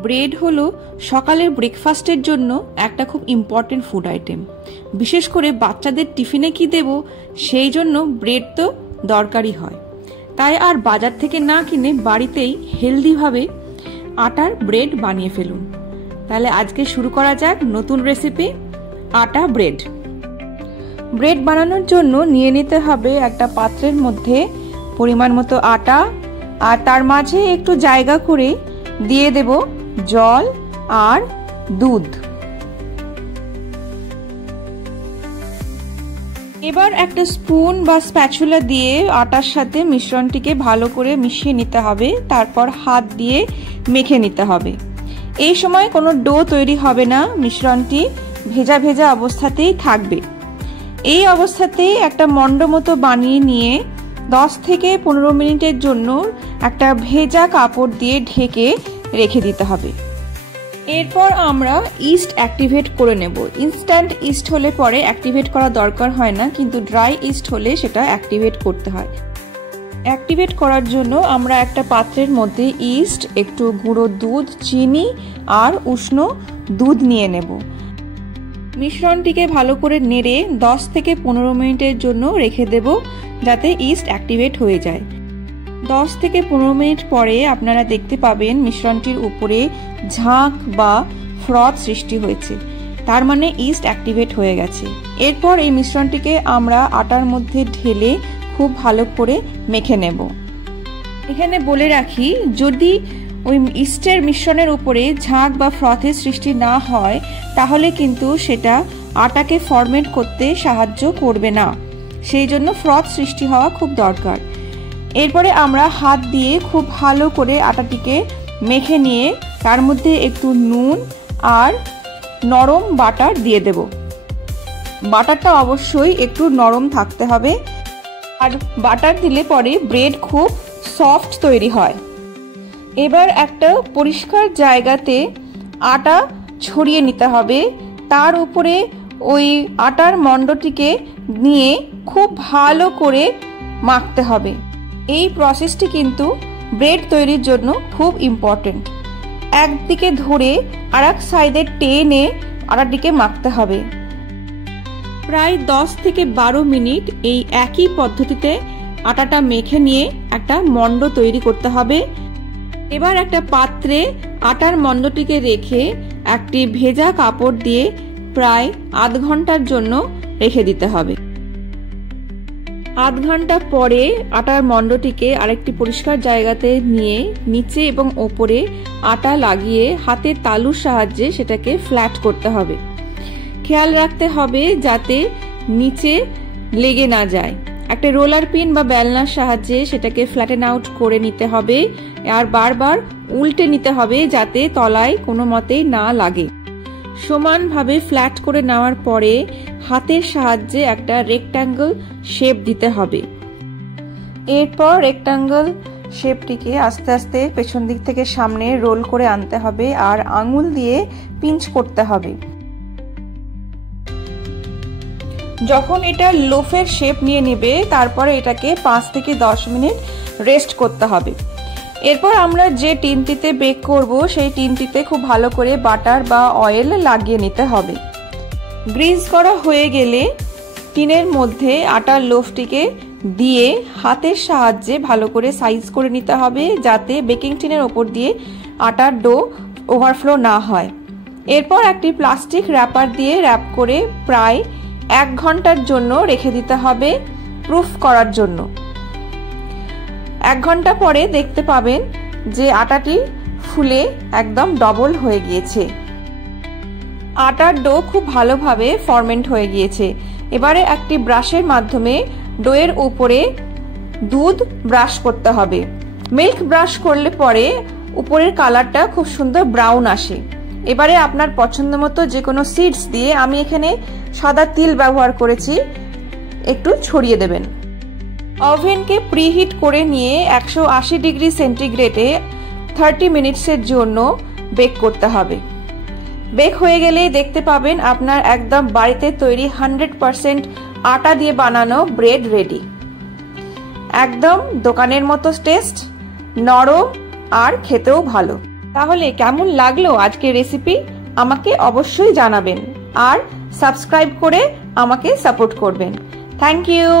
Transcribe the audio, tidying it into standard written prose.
Bread হলো সকালের ব্রেকফাস্টের জন্য একটা খুব ইম্পর্টেন্ট ফুড আইটেম। বিশেষ করে বাচ্চাদের টিফিনে কি দেব সেই জন্য ব্রেড তো দরকারই হয়। তাই আর বাজার থেকে না কিনে বাড়িতেই হেলদিভাবে আটার ব্রেড বানিয়ে ফেলুন। তাহলে আজকে শুরু করা যাক নতুন রেসিপি আটা ব্রেড। ব্রেড বানানোর জন্য নিয়ে নিতে হবে একটা পাত্রের মধ্যে পরিমাণ মতো আটা, আর তার মাঝে একটু জায়গা করে দিয়ে দেব জল আর দুধ। এবার একটা স্পুন বা স্প্যাচুলা দিয়ে আটার সাথে মিশ্রণটিকে ভালো করে মিশিয়ে নিতে হবে, তারপর হাত দিয়ে মেখে নিতে হবে। এই সময় কোনো ডো তৈরি হবে না, মিশ্রণটি ভেজা ভেজা অবস্থাতেই থাকবে। এই অবস্থাতেই একটা মন্ড মতো বানিয়ে নিয়ে 10 থেকে 15 মিনিটের জন্য একটা ভেজা কাপড় দিয়ে ঢেকে রেখে দিতে হবে। এরপর আমরা ইস্ট অ্যাক্টিভেট করে নেব। ইনস্ট্যান্ট ইস্ট হলে পরে অ্যাক্টিভেট করা দরকার হয় না, কিন্তু ড্রাই ইস্ট হলে সেটা অ্যাক্টিভেট করতে হয়। অ্যাক্টিভেট করার জন্য আমরা একটা পাত্রের মধ্যে ইস্ট, একটু গুঁড়ো দুধ, চিনি আর উষ্ণ দুধ নিয়ে নেব। মিশ্রণটিকে ভালো করে নেড়ে 10 থেকে 15 মিনিটের জন্য রেখে দেব, যাতে ইস্ট অ্যাক্টিভেট হয়ে যায়। 10 থেকে 15 মিনিট পরে আপনারা দেখতে পাবেন মিশ্রণটির উপরে ঝাঁক বা ফ্রথ সৃষ্টি হয়েছে, তার মানে ইস্ট অ্যাক্টিভেট হয়ে গেছে। এরপর এই মিশ্রণটিকে আমরা আটার মধ্যে ঢেলে খুব ভালো করে মেখে নেব। এখানে বলে রাখি, যদি ওই ইস্টের মিশ্রণের উপরে ঝাঁক বা ফ্রথের সৃষ্টি না হয় তাহলে কিন্তু সেটা আটাকে ফরমেন্ট করতে সাহায্য করবে না, সেই জন্য ফ্রথ সৃষ্টি হওয়া খুব দরকার। এরপরে আমরা হাত দিয়ে খুব ভালো করে আটাটিকে মেখে নিয়ে তার মধ্যে একটু নুন আর নরম বাটার দিয়ে দেব। বাটারটা অবশ্যই একটু নরম থাকতে হবে, আর বাটার দিলে পরে ব্রেড খুব সফট তৈরি হয়। এবার একটা পরিষ্কার জায়গাতে আটা ছড়িয়ে নিতে হবে, তার উপরে ওই আটার মণ্ডটিকে নিয়ে খুব ভালো করে মাখতে হবে। এই প্রসেসটি কিন্তু ব্রেড তৈরির জন্য খুব ইম্পর্টেন্ট। একদিকে ধরে আর এক সাইডে টেনে আটাটিকে মাখতে হবে। প্রায় 10 থেকে 12 মিনিট এই একই পদ্ধতিতে আটাটা মেখে নিয়ে একটা মণ্ড তৈরি করতে হবে। এবার একটা পাত্রে আটার মণ্ডটিকে রেখে একটি ভেজা কাপড় দিয়ে প্রায় আধ ঘন্টার জন্য রেখে দিতে হবে। আধ ঘন্টা পরে আটার মণ্ডটিকে আরেকটি পরিষ্কার জায়গাতে নিয়ে নিচে এবং ওপরে আটা লাগিয়ে হাতের তালুর সাহায্যে সেটাকে ফ্ল্যাট করতে হবে। খেয়াল রাখতে হবে যাতে নিচে লেগে না যায়। একটা রোলার পিন বা বেলনার সাহায্যে সেটাকে ফ্ল্যাটেন আউট করে নিতে হবে, আর বারবার উল্টে নিতে হবে যাতে তলায় কোনো মতেই না লাগে। সমানভাবে ফ্ল্যাট করে নেওয়ার পরে হাতের সাহায্যে একটা রেক্ট্যাঙ্গল শেপ দিতে হবে। এরপর রেক্ট্যাঙ্গল শেপটিকে আস্তে আস্তে পেছন দিক থেকে সামনে রোল করে আনতে হবে, আর আঙুল দিয়ে পিঞ্চ করতে হবে। যখন এটা লোফের শেপ নিয়ে নেবে তারপরে এটাকে 5 থেকে 10 মিনিট রেস্ট করতে হবে। এরপর আমরা যে টিনটিতে বেক করব সেই টিনটিতে খুব ভালো করে বাটার বা অয়েল লাগিয়ে নিতে হবে। গ্রিজ করা হয়ে গেলে টিনের মধ্যে আটার লোফটিকে দিয়ে হাতের সাহায্যে ভালো করে সাইজ করে নিতে হবে, যাতে বেকিং টিনের ওপর দিয়ে আটার ডো ওভারফ্লো না হয়। এরপর একটি প্লাস্টিক র্যাপার দিয়ে র্যাপ করে প্রায় 1 ঘন্টার জন্য রেখে দিতে হবে প্রুফ করার জন্য। 1 ঘন্টা পরে দেখতে পাবেন যে আটাটি ফুলে একদম ডবল হয়ে গিয়েছে। আটার ডো খুব ভালোভাবে ফরমেন্ট হয়ে গিয়েছে। এবারে একটি ব্রাশের মাধ্যমে ডোয়ের উপরে দুধ ব্রাশ করতে হবে। মিল্ক ব্রাশ করলে পরে উপরের কালারটা খুব সুন্দর ব্রাউন আসে। এবারে আপনার পছন্দ মতো যে কোনো সিডস দিয়ে, আমি এখানে সাদা তিল ব্যবহার করেছি, একটু ছড়িয়ে দেবেন। ওভেনকে প্রিহিট করে নিয়ে 180 ডিগ্রি সেন্টিগ্রেডে 30 মিনিটসের জন্য বেক করতে হবে। বেক হয়ে গেলেই দেখতে পাবেন আপনার একদম বাড়িতে তৈরি 100% আটা দিয়ে বানানো ব্রেড রেডি। একদম দোকানের মতো টেস্ট, নরম আর খেতেও ভালো। তাহলে কেমন লাগলো আজকের রেসিপি আমাকে অবশ্যই জানাবেন আর সাবস্ক্রাইব করে আমাকে সাপোর্ট করবেন। Thank you.